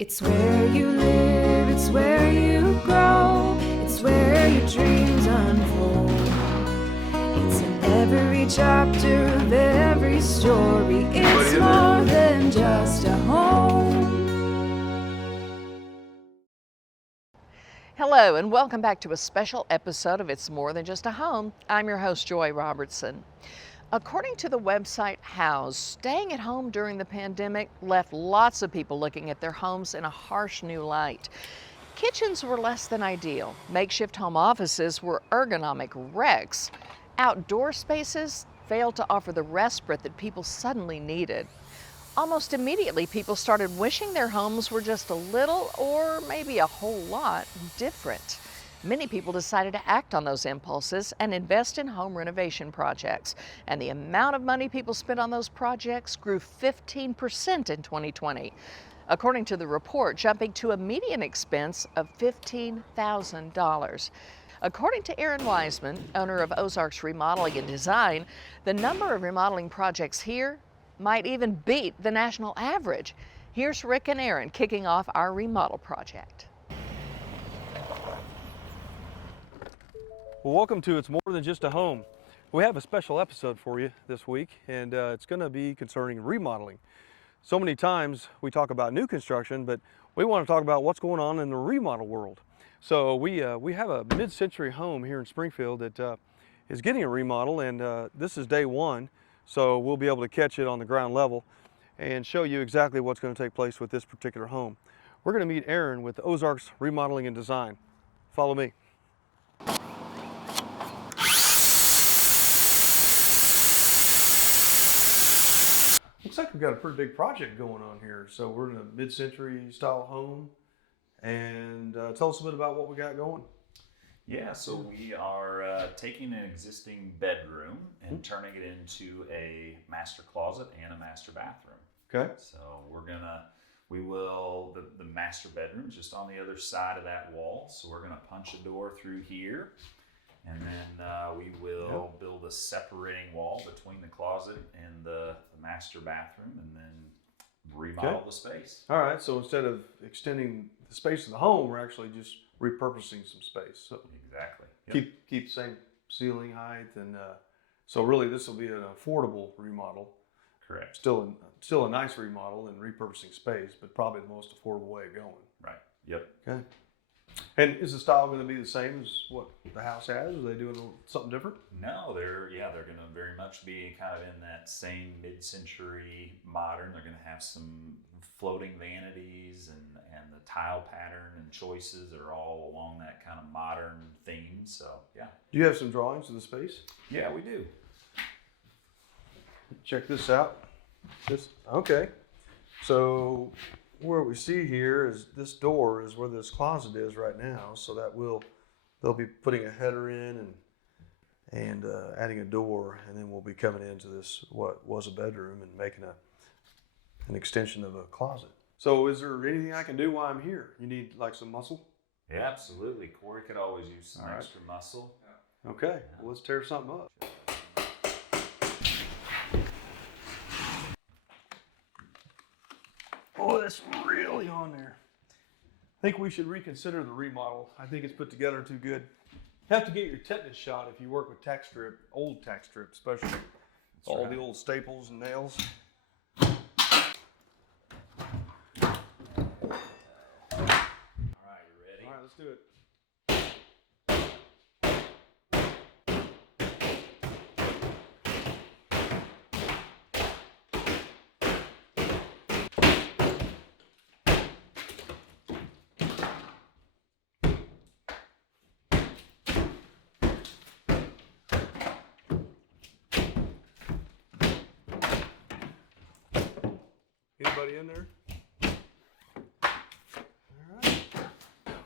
It's where you live, it's where you grow, it's where your dreams unfold. It's in every chapter of every story. It's more than just a home. Hello and welcome back to a special episode of It's More Than Just a Home. I'm your host, Joy Robertson. According to the website House, staying at home during the pandemic left lots of people looking at their homes in a harsh new light. Kitchens were less than ideal. Makeshift home offices were ergonomic wrecks. Outdoor spaces failed to offer the respite that people suddenly needed. Almost immediately, people started wishing their homes were just a little, or maybe a whole lot, different. Many people decided to act on those impulses and invest in home renovation projects. And the amount of money people spent on those projects grew 15% in 2020. According to the report, jumping to a median expense of $15,000. According to Aaron Wiseman, owner of Ozarks Remodeling and Design, the number of remodeling projects here might even beat the national average. Here's Rick and Aaron kicking off our remodel project. Well, welcome to It's More Than Just a Home. We have a special episode for you this week, and it's going to be concerning remodeling. So many times we talk about new construction, but we want to talk about what's going on in the remodel world. So we have a mid-century home here in Springfield that is getting a remodel, and this is day one, so we'll be able to catch it on the ground level and show you exactly what's going to take place with this particular home. We're going to meet Aaron with Ozarks Remodeling and Design. Follow me. Looks like we've got a pretty big project going on here. So we're in a mid-century style home, and tell us a bit about what we got going. Yeah, so we are taking an existing bedroom and turning it into a master closet and a master bathroom. Okay. So the master bedroom is just on the other side of that wall. So we're gonna punch a door through here, and then we will build a separating wall between the closet and the master bathroom, and then remodel the space. All right, so instead of extending the space of the home, we're actually just repurposing some space. So Exactly. keep the same ceiling height, and so really this will be an affordable remodel. Correct. Still a nice remodel and repurposing space, but probably the most affordable way of going. Right. Yep. Okay. And is the style going to be the same as what the house has? Are they doing something different? No, they're going to very much be kind of in that same mid-century modern. They're going to have some floating vanities, and the tile pattern and choices are all along that kind of modern theme. So yeah. Do you have some drawings of the space? Yeah, we do. Check this out. Okay. So where we see here is this door is where this closet is right now. So that they'll be putting a header in and adding a door, and then we'll be coming into this what was a bedroom and making an extension of a closet. So is there anything I can do while I'm here? You need like some muscle? Yeah, absolutely. Corey could always use some extra muscle. Okay. Well, let's tear something up. Oh, that's really on there. I think we should reconsider the remodel. I think it's put together too good. You have to get your tetanus shot if you work with tack strip, old tack strip especially. All the old staples and nails. All right, you ready? All right, let's do it. Anybody in there? All right.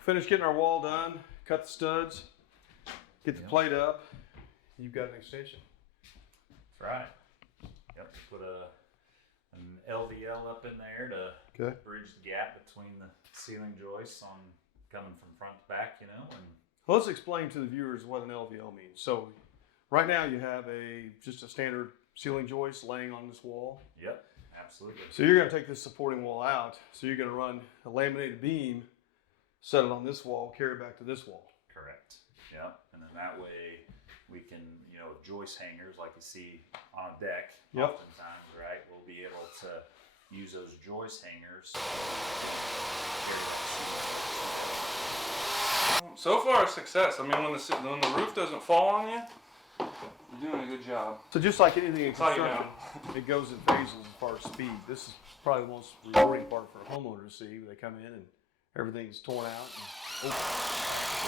Finished getting our wall done, cut the studs, get the plate up. You've got an extension. That's right. Yep. Put an LVL up in there to bridge the gap between the ceiling joists on coming from front to back, and Well, let's explain to the viewers what an LVL means. So right now you have just a standard ceiling joist laying on this wall. Yep. Absolutely. So you're going to take this supporting wall out. So you're going to run a laminated beam, set it on this wall, carry it back to this wall. Correct. Yep. And then that way we can, joist hangers like you see on a deck, Yep. oftentimes, right? We'll be able to use those joist hangers. So far, a success. I mean, when the roof doesn't fall on you, you're doing a good job. So just like anything in That's how you construction, it goes in phases as far as speed. This is probably the most rewarding part for a homeowner to see. They come in and everything's torn out. We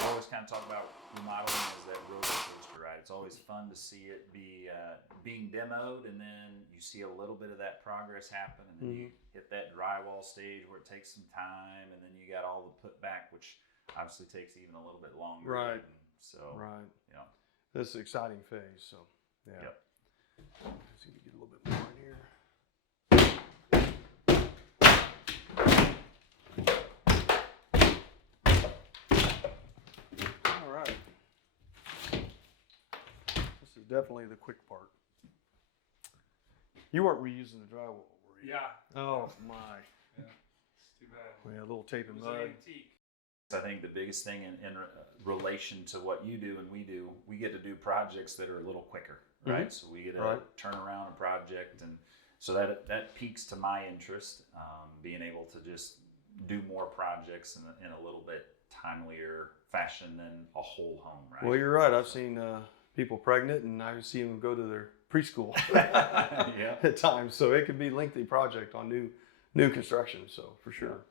always kind of talk about remodeling as that roller coaster, right? It's always fun to see it be being demoed, and then you see a little bit of that progress happen, and then you hit that drywall stage where it takes some time, and then you got all the put back, which obviously takes even a little bit longer. Right. And so, Right. yeah. This is an exciting phase. So, yeah. Yep. Let's see if we get a little bit more in here. All right. This is definitely the quick part. You weren't reusing the drywall, were you? Yeah. Oh my. Yeah. It's too bad. We had a little tape It and was an mud. antique. I think the biggest thing in relation to what you do and we do, we get to do projects that are a little quicker, right? So we get to turn around a project, and so that piques to my interest, being able to just do more projects in a little bit timelier fashion than a whole home, right? Well, you're right. I've seen people pregnant, and I see them go to their preschool Yeah. at times. So it could be a lengthy project on new construction. So for sure.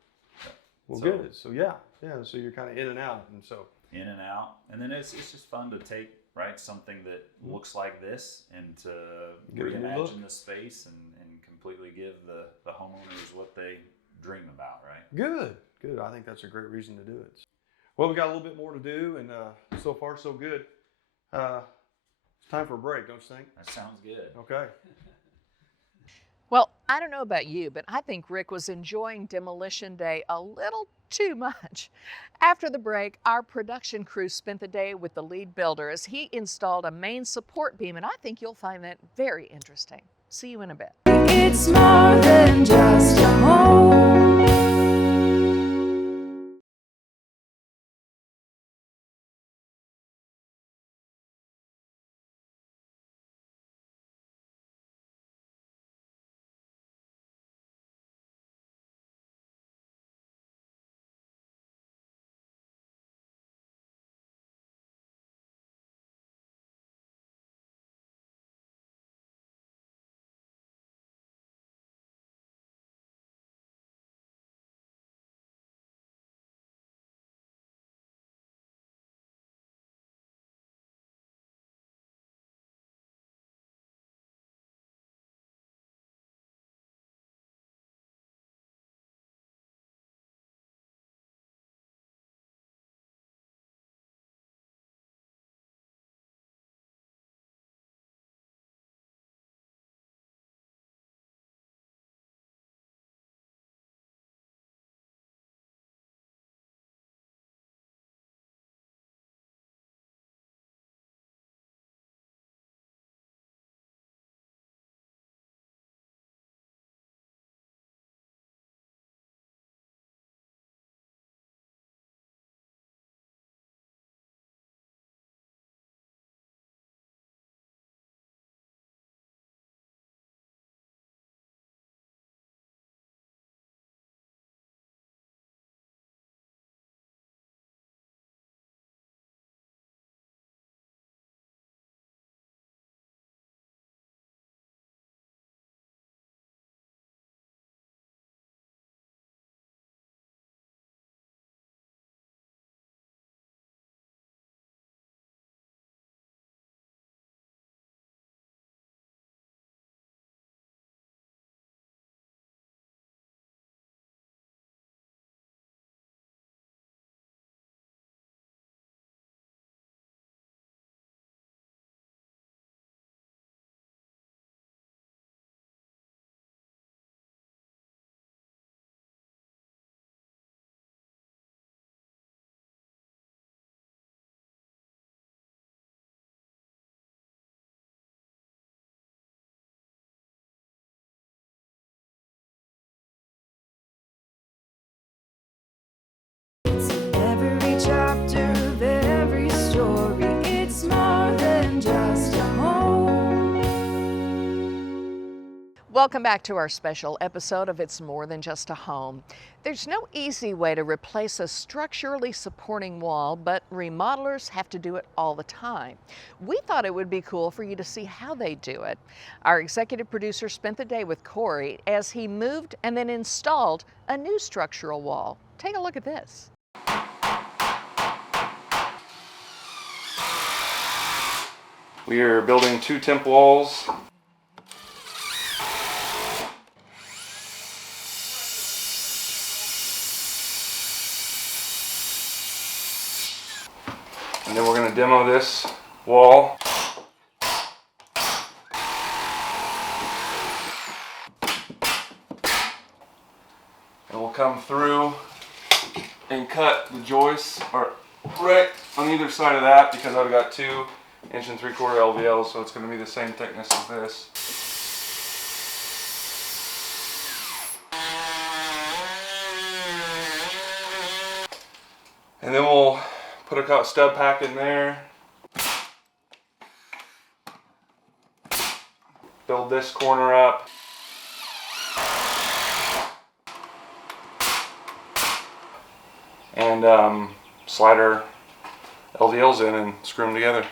Well, So- good. So yeah. So you're kind of in and out, and so In and out, and then it's just fun to take something that looks like this and to Give it a new look. reimagine the space and completely give the homeowners what they dream about, right? good. I think that's a great reason to do it. Well, we got a little bit more to do, and so far so good. It's time for a break, don't you think? That sounds good. Okay. Well, I don't know about you, but I think Rick was enjoying Demolition Day a little too much. After the break, our production crew spent the day with the lead builder as he installed a main support beam, and I think you'll find that very interesting. See you in a bit. It's more than just a home. Welcome back to our special episode of It's More Than Just a Home. There's no easy way to replace a structurally supporting wall, but remodelers have to do it all the time. We thought it would be cool for you to see how they do it. Our executive producer spent the day with Corey as he moved and then installed a new structural wall. Take a look at this. We are building 2 temp walls. And then we're going to demo this wall. And we'll come through and cut the joists right on either side of that, because I've got 2 1 3/4 LVLs, so it's going to be the same thickness as this. And then we'll put a stud pack in there. Build this corner up. And slide our LVLs in and screw them together.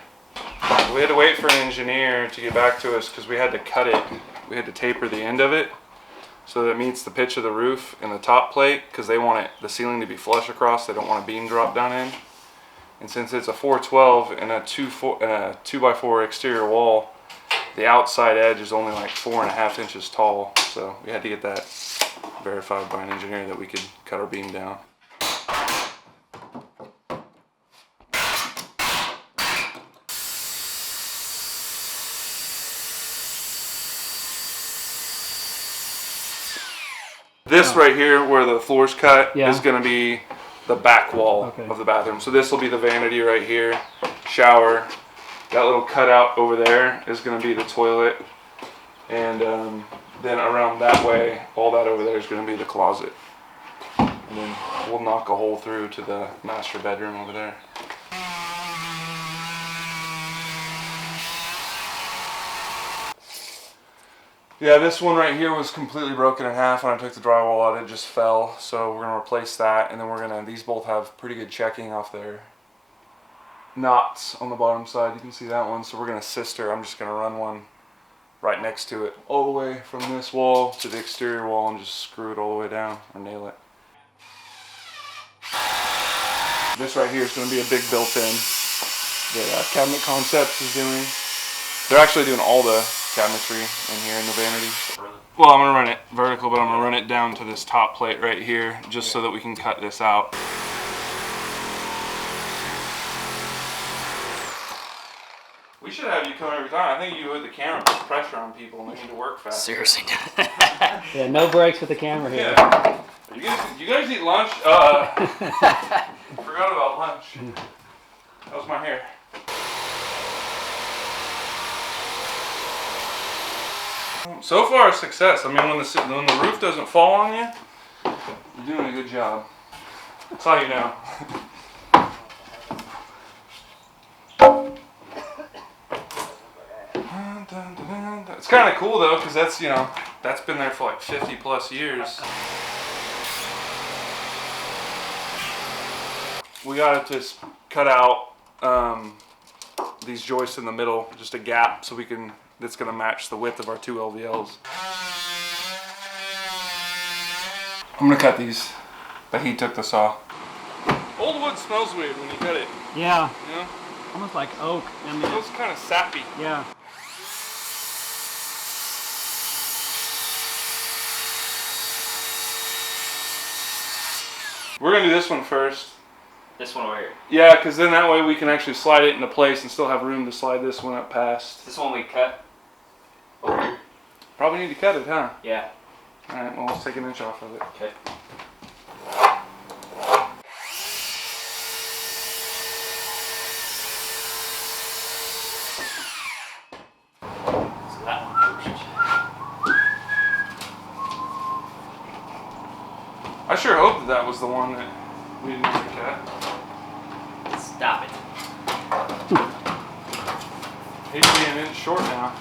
We had to wait for an engineer to get back to us because we had to cut it. We had to taper the end of it so that it meets the pitch of the roof and the top plate, because they want the ceiling to be flush across. They don't want a beam drop down in. And since it's a 412 and a 2x4 exterior wall, the outside edge is only like 4.5 inches tall. So we had to get that verified by an engineer that we could cut our beam down. This right here, where the floor's cut, is going to be the back wall of the bathroom. So this will be the vanity right here, shower. That little cutout over there is going to be the toilet. And then around that way, all that over there is going to be the closet. And then we'll knock a hole through to the master bedroom over there. Yeah, this one right here was completely broken in half when I took the drywall out. It just fell, so we're gonna replace that, and then these both have pretty good checking off their knots on the bottom side. You can see that one, so we're gonna sister. I'm just gonna run one right next to it, all the way from this wall to the exterior wall, and just screw it all the way down, or nail it. This right here is gonna be a big built-in that Cabinet Concepts is doing. They're actually doing all the cabinetry in here in the vanity. Well, I'm gonna run it vertical, but I'm gonna run it down to this top plate right here, just so that we can cut this out. We should have you come every time. I think you with the camera puts pressure on people and they need to work fast. Seriously. Yeah, no breaks with the camera here. Yeah. You guys eat lunch? Forgot about lunch. That was my hair. So far, a success. I mean, when the roof doesn't fall on you, you're doing a good job. That's how you know. It's kind of cool though, because that's been there for like 50 plus years. We got to just cut out these joists in the middle, just a gap, so that's going to match the width of our 2 LVLs. I'm going to cut these, but he took the saw. Old wood smells weird when you cut it. Yeah. You know? Almost like oak. I mean, It smells kind of sappy. yeah. We're going to do this one first. This one over here. Yeah, because then that way we can actually slide it into place and still have room to slide this one up past. This one we cut over here. Probably need to cut it, huh? Yeah. Alright, well, let's take an inch off of it. Okay. So that one first. I sure hope that was the one that we didn't need to cut. Stop it. Hate to be an inch short now.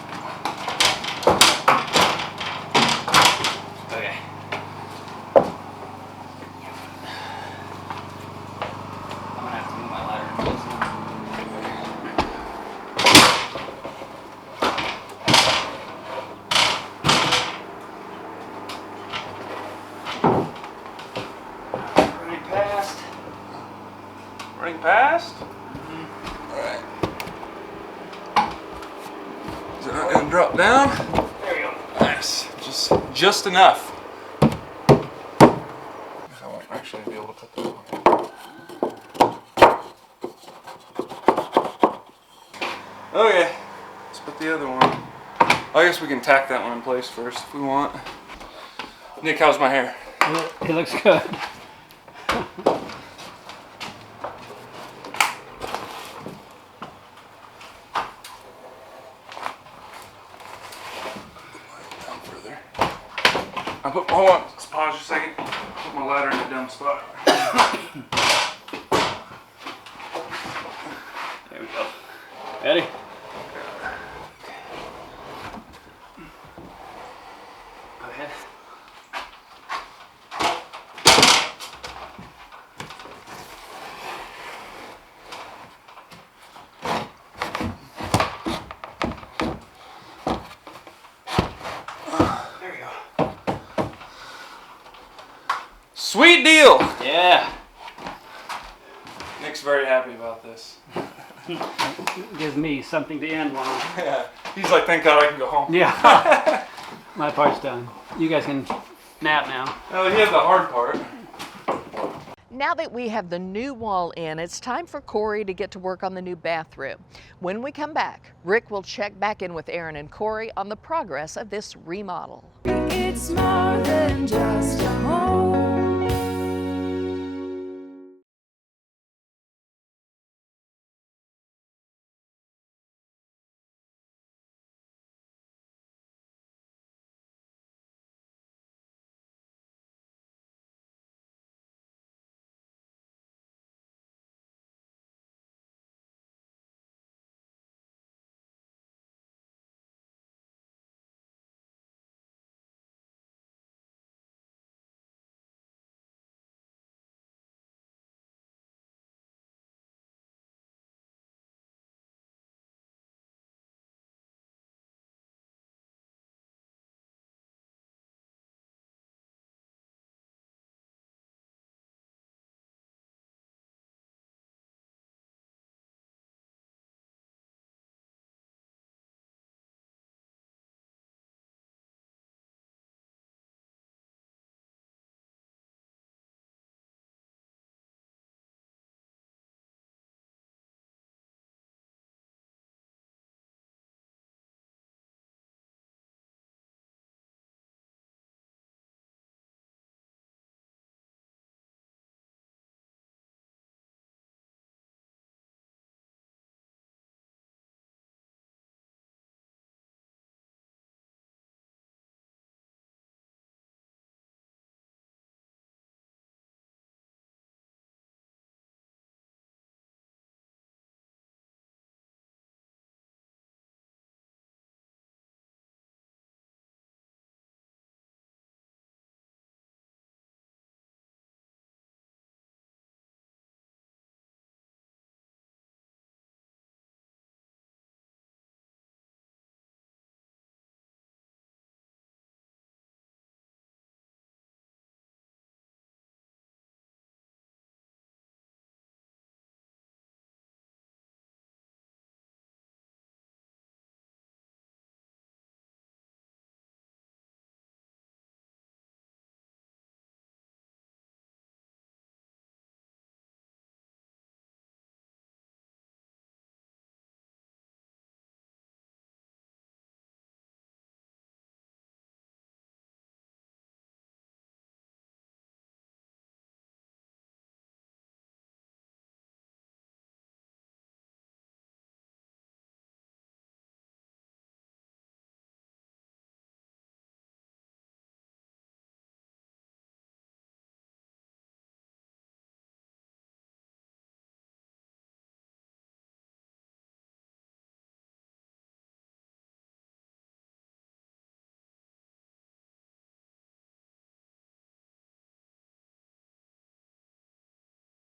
Ring past? Mm-hmm. Alright. Is it not gonna drop down? There we go. Nice. Just enough. I won't actually be able to put that on. Okay, let's put the other one. I guess we can tack that one in place first if we want. Nick, how's my hair? It looks good. Down further. Hold on, let's pause just a second. Put my ladder in a dumb spot. There we go. Ready? Go ahead. There we go. Sweet deal! Yeah. Nick's very happy about this. Gives me something to end on. Yeah. He's like, thank God I can go home. Yeah. My part's done. You guys can nap now. Oh, he had the hard part. Now that we have the new wall in, it's time for Corey to get to work on the new bathroom. When we come back, Rick will check back in with Aaron and Corey on the progress of this remodel. It's more than just a home.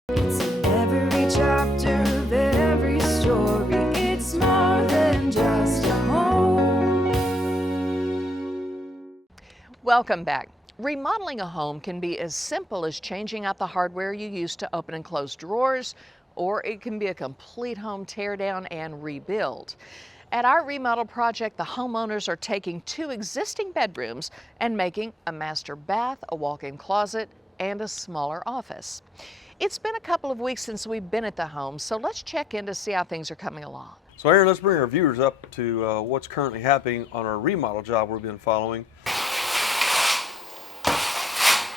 It's in every chapter of every story. It's more than just a home. Welcome back. Remodeling a home can be as simple as changing out the hardware you use to open and close drawers, or it can be a complete home tear down and rebuild. At our remodel project, the homeowners are taking 2 existing bedrooms and making a master bath, a walk-in closet, and a smaller office. It's been a couple of weeks since we've been at the home, so let's check in to see how things are coming along. So Aaron, let's bring our viewers up to what's currently happening on our remodel job we've been following.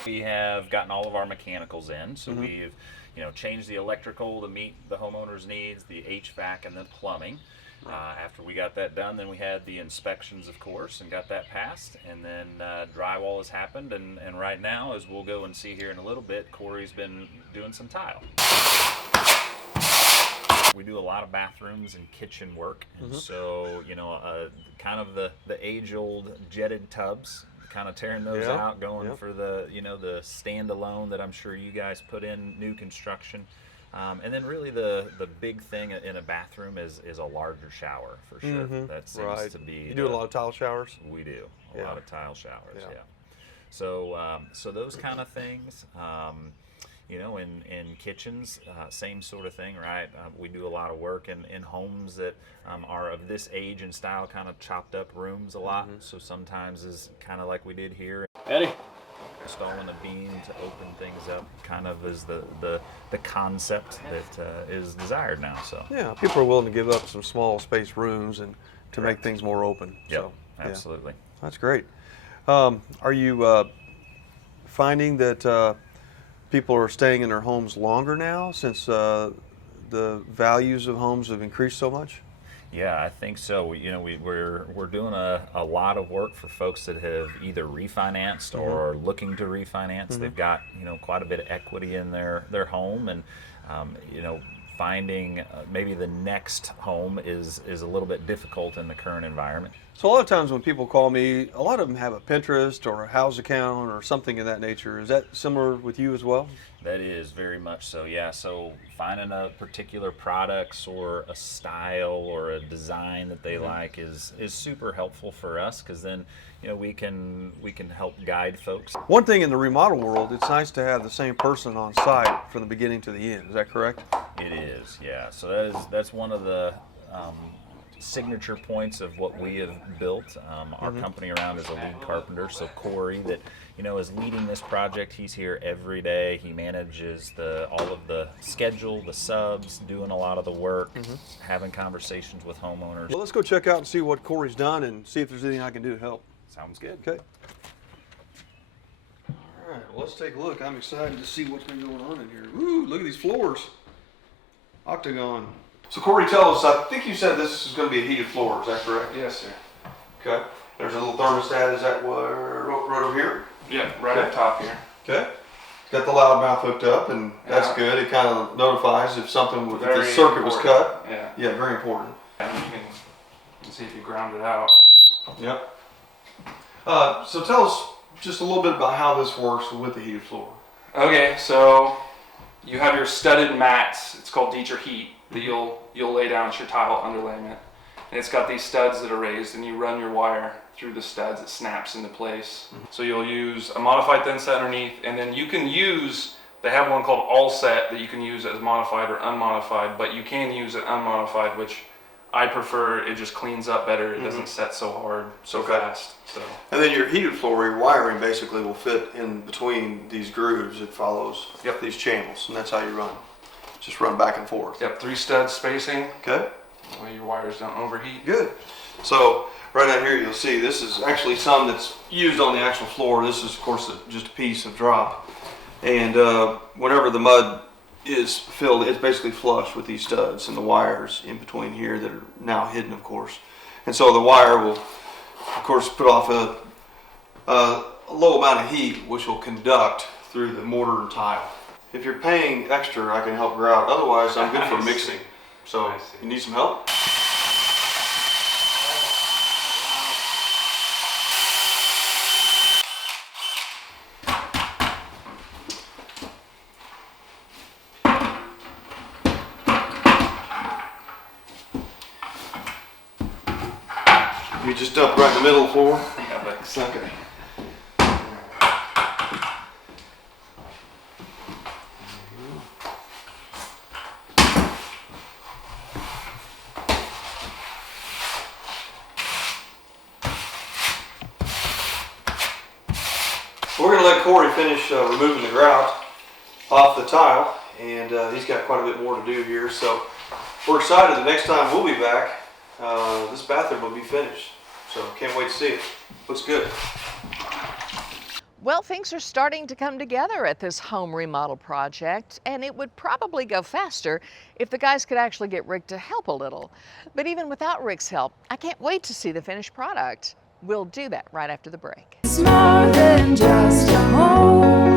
We have gotten all of our mechanicals in, so we've changed the electrical to meet the homeowner's needs, the HVAC, and the plumbing. After we got that done, then we had the inspections, of course, and got that passed. And then drywall has happened, and right now, as we'll go and see here in a little bit, Corey's been doing some tile. We do a lot of bathrooms and kitchen work, and so kind of the age-old jetted tubs, kind of tearing those out, going for the the standalone that I'm sure you guys put in new construction. And then really the big thing in a bathroom is a larger shower, for sure. That seems to be... You do a lot of tile showers? We do. A lot of tile showers, yeah. So those kind of things, in kitchens, same sort of thing, right? We do a lot of work in homes that are of this age and style, kind of chopped up rooms a lot. So sometimes is kind of like we did here. Eddie. Installing a beam to open things up kind of is the concept that is desired now. So yeah, people are willing to give up some small space rooms and to make things more open. Yep, so, absolutely. That's great. Are you finding that people are staying in their homes longer now since the values of homes have increased so much? Yeah, I think so. We're doing a lot of work for folks that have either refinanced or looking to refinance. They've got quite a bit of equity in their home, and finding maybe the next home is a little bit difficult in the current environment. So a lot of times when people call me, a lot of them have a Pinterest or a house account or something of that nature. Is that similar with you as well? That is very much so, yeah. So finding a particular products or a style or a design that they like is super helpful for us, because then we can help guide folks. One thing in the remodel world, it's nice to have the same person on site from the beginning to the end. Is that correct? It is, yeah. So that's one of the signature points of what we have built. Our company around is a lead carpenter, so Corey, that is leading this project. He's here every day. He manages all of the schedule, the subs, doing a lot of the work, having conversations with homeowners. Well, let's go check out and see what Corey's done and see if there's anything I can do to help. Sounds good. Okay. All right, well, let's take a look. I'm excited to see what's been going on in here. Ooh, look at these floors. Octagon. So Corey, tell us, I think you said this is going to be a heated floor, is that correct? Yes, sir. Okay. There's a little thermostat, is that right over here? Yeah, right up top here. Okay. It's got the loud mouth hooked up, and that's good. It kind of notifies if something, if the circuit was cut. Yeah. Yeah, very important. And you can see if you ground it out. Yep. So tell us just a little bit about how this works with the heated floor. Okay, so you have your studded mats. It's called Dieter Heat that you'll lay down as your tile underlayment. And it's got these studs that are raised, and you run your wire through the studs. It snaps into place. So you'll use a modified thin set underneath, and then you can use, they have one called all set that you can use as modified or unmodified, but you can use it unmodified, which I prefer. It just cleans up better. It doesn't set so hard, so fast. So. And then your heated floor, your wiring basically will fit in between these grooves. It follows these channels, and that's how you run. Just run back and forth. Yep, 3 studs spacing. Okay. That way your wires don't overheat. Good. So right out here you'll see this is actually some that's used on the actual floor. This is of course just a piece of drop. And whenever the mud is filled, it's basically flush with these studs and the wires in between here that are now hidden, of course. And so the wire will, of course, put off a low amount of heat, which will conduct through the mortar and tile. If you're paying extra, I can help her out. Otherwise, I'm good for mixing. So, you need some help? You just dump right in the middle of the floor? Yeah, but Okay. Corey finish removing the grout off the tile, and he's got quite a bit more to do here. So we're excited. The next time we'll be back, this bathroom will be finished. So can't wait to see it. Looks good. Well, things are starting to come together at this home remodel project, and it would probably go faster if the guys could actually get Rick to help a little. But even without Rick's help, I can't wait to see the finished product. We'll do that right after the break. It's more than just a home.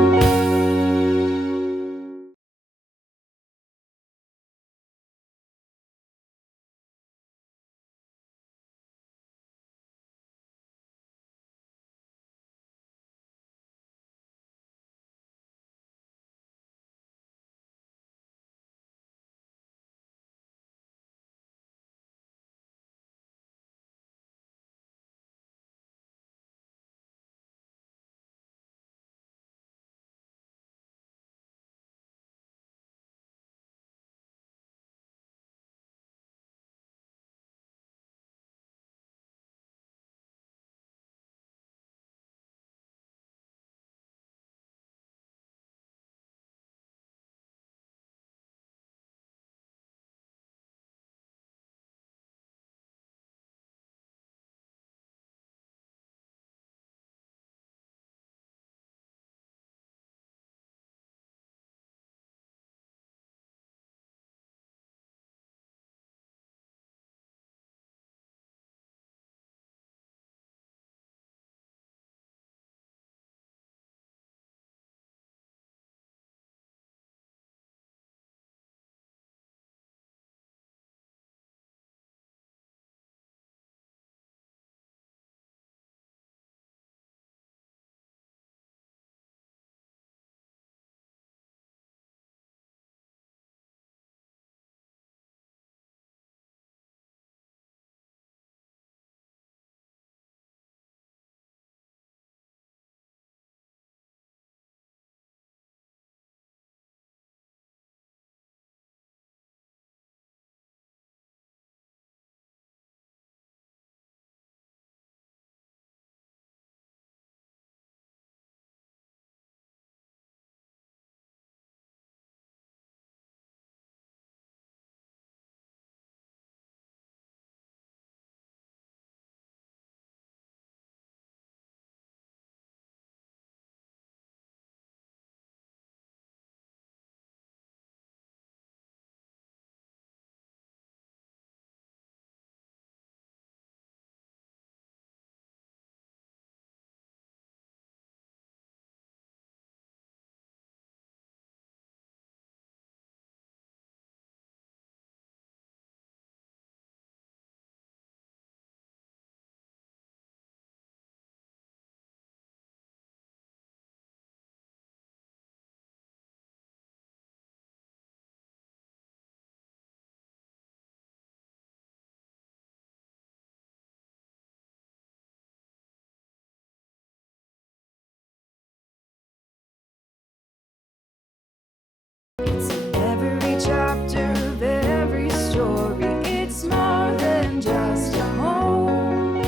It's in every chapter of every story. It's more than just a home.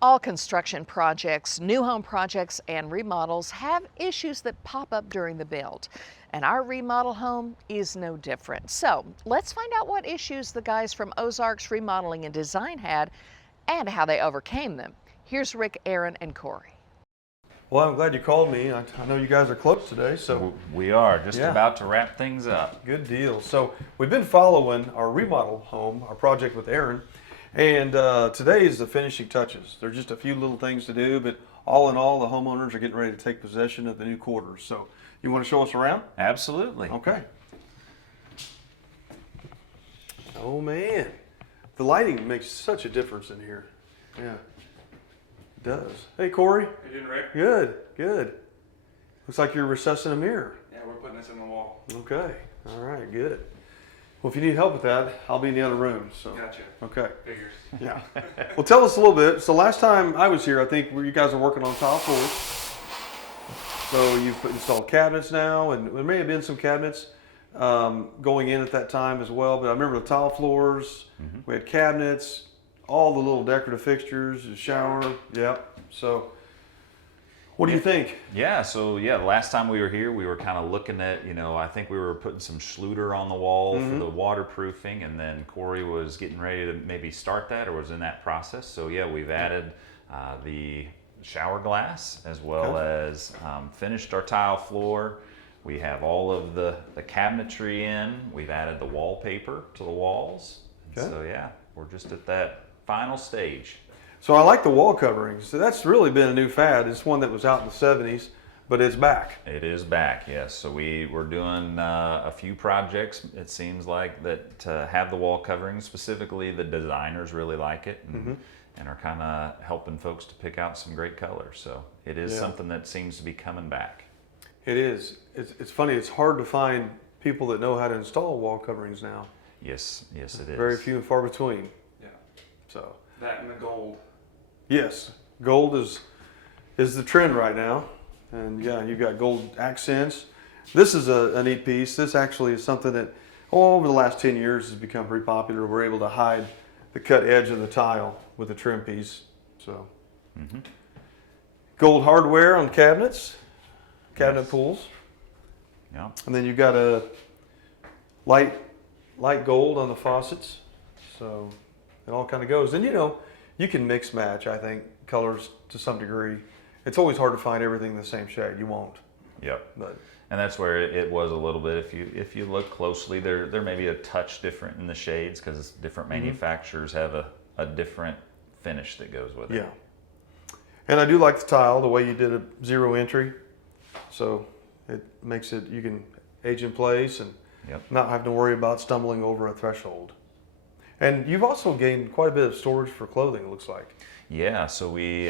All construction projects, new home projects, and remodels have issues that pop up during the build. And our remodel home is no different. So let's find out what issues the guys from Ozarks Remodeling and Design had and how they overcame them. Here's Rick, Aaron, and Corey. Well, I'm glad you called me. I know you guys are close today, so We are just Yeah. about to wrap things up. good deal. So we've been following our remodel home, our project with Aaron, and today is the finishing touches. There's just a few little things to do, but all in all, the homeowners are getting ready to take possession of the new quarters. So you want to show us around? Absolutely. Okay. Oh man, the lighting makes such a difference in here. Yeah, it does. Hey Corey. You doing, Rick? Good, good. Looks like you're recessing a mirror. Yeah, we're putting this in the wall. Okay, all right, good. Well, if you need help with that, I'll be in the other room. So. Gotcha. Okay. Figures. Yeah. Well, tell us a little bit. So last time I was here, I think you guys are working on tile floors. So you've installed cabinets now, and there may have been some cabinets going in at that time as well. But I remember the tile floors. Mm-hmm. We had cabinets, all the little decorative fixtures, the shower. Yep. So What do you think? Yeah, so the last time we were here, we were kind of looking at, I think we were putting some Schluter on the wall for the waterproofing, and then Corey was getting ready to maybe start that or was in that process. So yeah, we've added the shower glass as well as finished our tile floor. We have all of the cabinetry in. We've added the wallpaper to the walls. Okay. So yeah, we're just at that final stage. So I like the wall coverings. So that's really been a new fad. It's one that was out in the 70s, but it's back. It is back, yes. So we're doing a few projects. It seems like that to have the wall coverings, specifically the designers really like it and are kind of helping folks to pick out some great colors. So it is something that seems to be coming back. It is. It's funny. It's hard to find people that know how to install wall coverings now. Yes, it is. Very few and far between. Yeah. So That and the gold. yes, gold is the trend right now, and yeah, you've got gold accents. This is a neat piece. This actually is something that over the last 10 years has become pretty popular. We're able to hide the cut edge of the tile with a trim piece. So gold hardware on cabinets, cabinet pulls, Yeah. and then you've got a light gold on the faucets. So it all kind of goes. And you can mix match, I think, colors to some degree. It's always hard to find everything the same shade. You won't. Yep. But And that's where it was a little bit. If you look closely, there may be a touch different in the shades because different manufacturers have a different finish that goes with it. yeah. And I do like the tile, the way you did a 0 entry. So it makes it, you can age in place and not have to worry about stumbling over a threshold. And you've also gained quite a bit of storage for clothing, it looks like. Yeah, so we,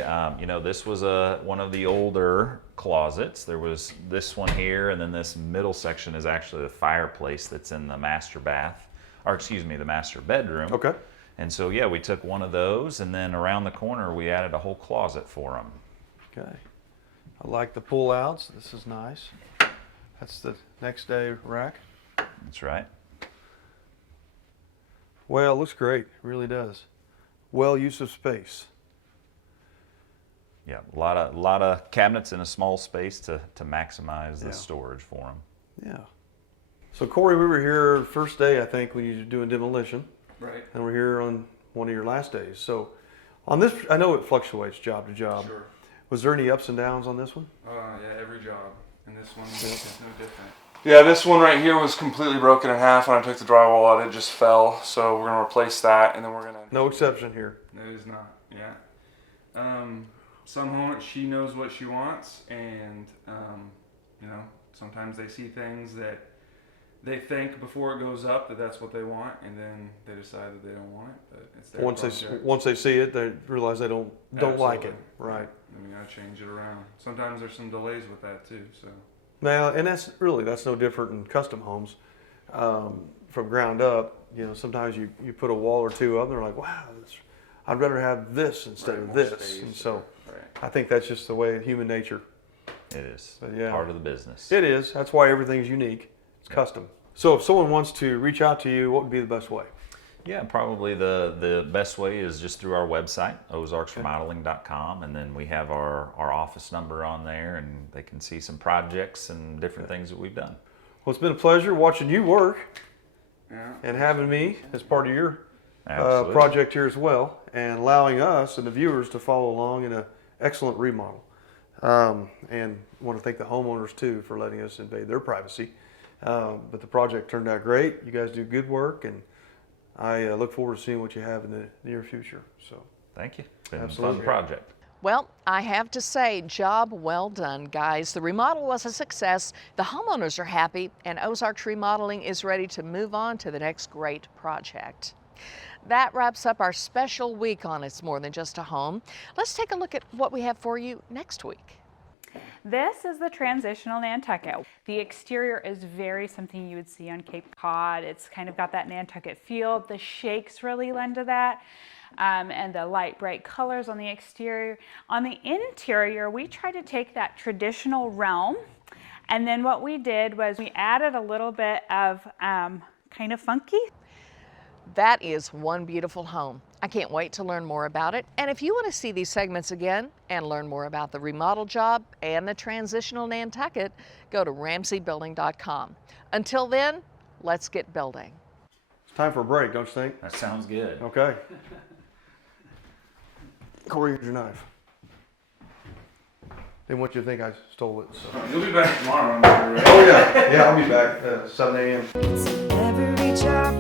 this was one of the older closets. There was this one here, and then this middle section is actually the fireplace that's in the master the master bedroom. Okay. And so, yeah, we took one of those, and then around the corner, we added a whole closet for them. Okay. I like the pull outs. This is nice. That's the next day rack. That's right. Well, it looks great. It really does. Well use of space. Yeah, a lot of cabinets in a small space to maximize the storage for them. Yeah. So Corey, we were here first day, I think, when you were doing demolition. Right. And we're here on one of your last days. So on this, I know it fluctuates job to job. Sure. Was there any ups and downs on this one? Yeah, every job. And this one is no different. Yeah, this one right here was completely broken in half. When I took the drywall out, it just fell. So we're going to replace that, and then we're going to... No exception here. It is not, yeah. Some homeowners, she knows what she wants, and, sometimes they see things that they think before it goes up that that's what they want, and then they decide that they don't want it, but it's their project. Once they see it, they realize they don't like it. Right. And we got to change it around. Sometimes there's some delays with that, too, so... Now, and that's no different in custom homes. From ground up, sometimes you put a wall or two up and they're like, wow, I'd rather have this instead of this. Space, and so right. I think that's just the way of human nature. It is. But yeah. Part of the business. It is. That's why everything's unique. It's custom. So if someone wants to reach out to you, what would be the best way? Yeah, probably the best way is just through our website, ozarksremodeling.com, and then we have our office number on there, and they can see some projects and different things that we've done. Well, it's been a pleasure watching you work Yeah. and having me as part of your Absolutely. project here as well, and allowing us and the viewers to follow along in an excellent remodel. And want to thank the homeowners too for letting us invade their privacy. But the project turned out great. You guys do good work, and I look forward to seeing what you have in the near future. So Thank you. It's been Absolutely. a fun project. Well, I have to say, job well done, guys. The remodel was a success. The homeowners are happy, and Ozarks Remodeling is ready to move on to the next great project. That wraps up our special week on It's More Than Just a Home. Let's take a look at what we have for you next week. This is the transitional Nantucket. The exterior is very something you would see on Cape Cod. It's kind of got that Nantucket feel. The shakes really lend to that. And the light bright colors on the exterior. On the interior, we try to take that traditional realm, and then what we did was we added a little bit of kind of funky. That is one beautiful home. I can't wait to learn more about it. And if you want to see these segments again and learn more about the remodel job and the transitional Nantucket, go to RamseyBuilding.com. Until then, let's get building. It's time for a break, don't you think? That sounds good. Okay. Corey, here's your knife. They want you to think I stole it. So. You'll be back tomorrow. Right? Oh yeah, I'll be back 7 a.m. It's in every chapter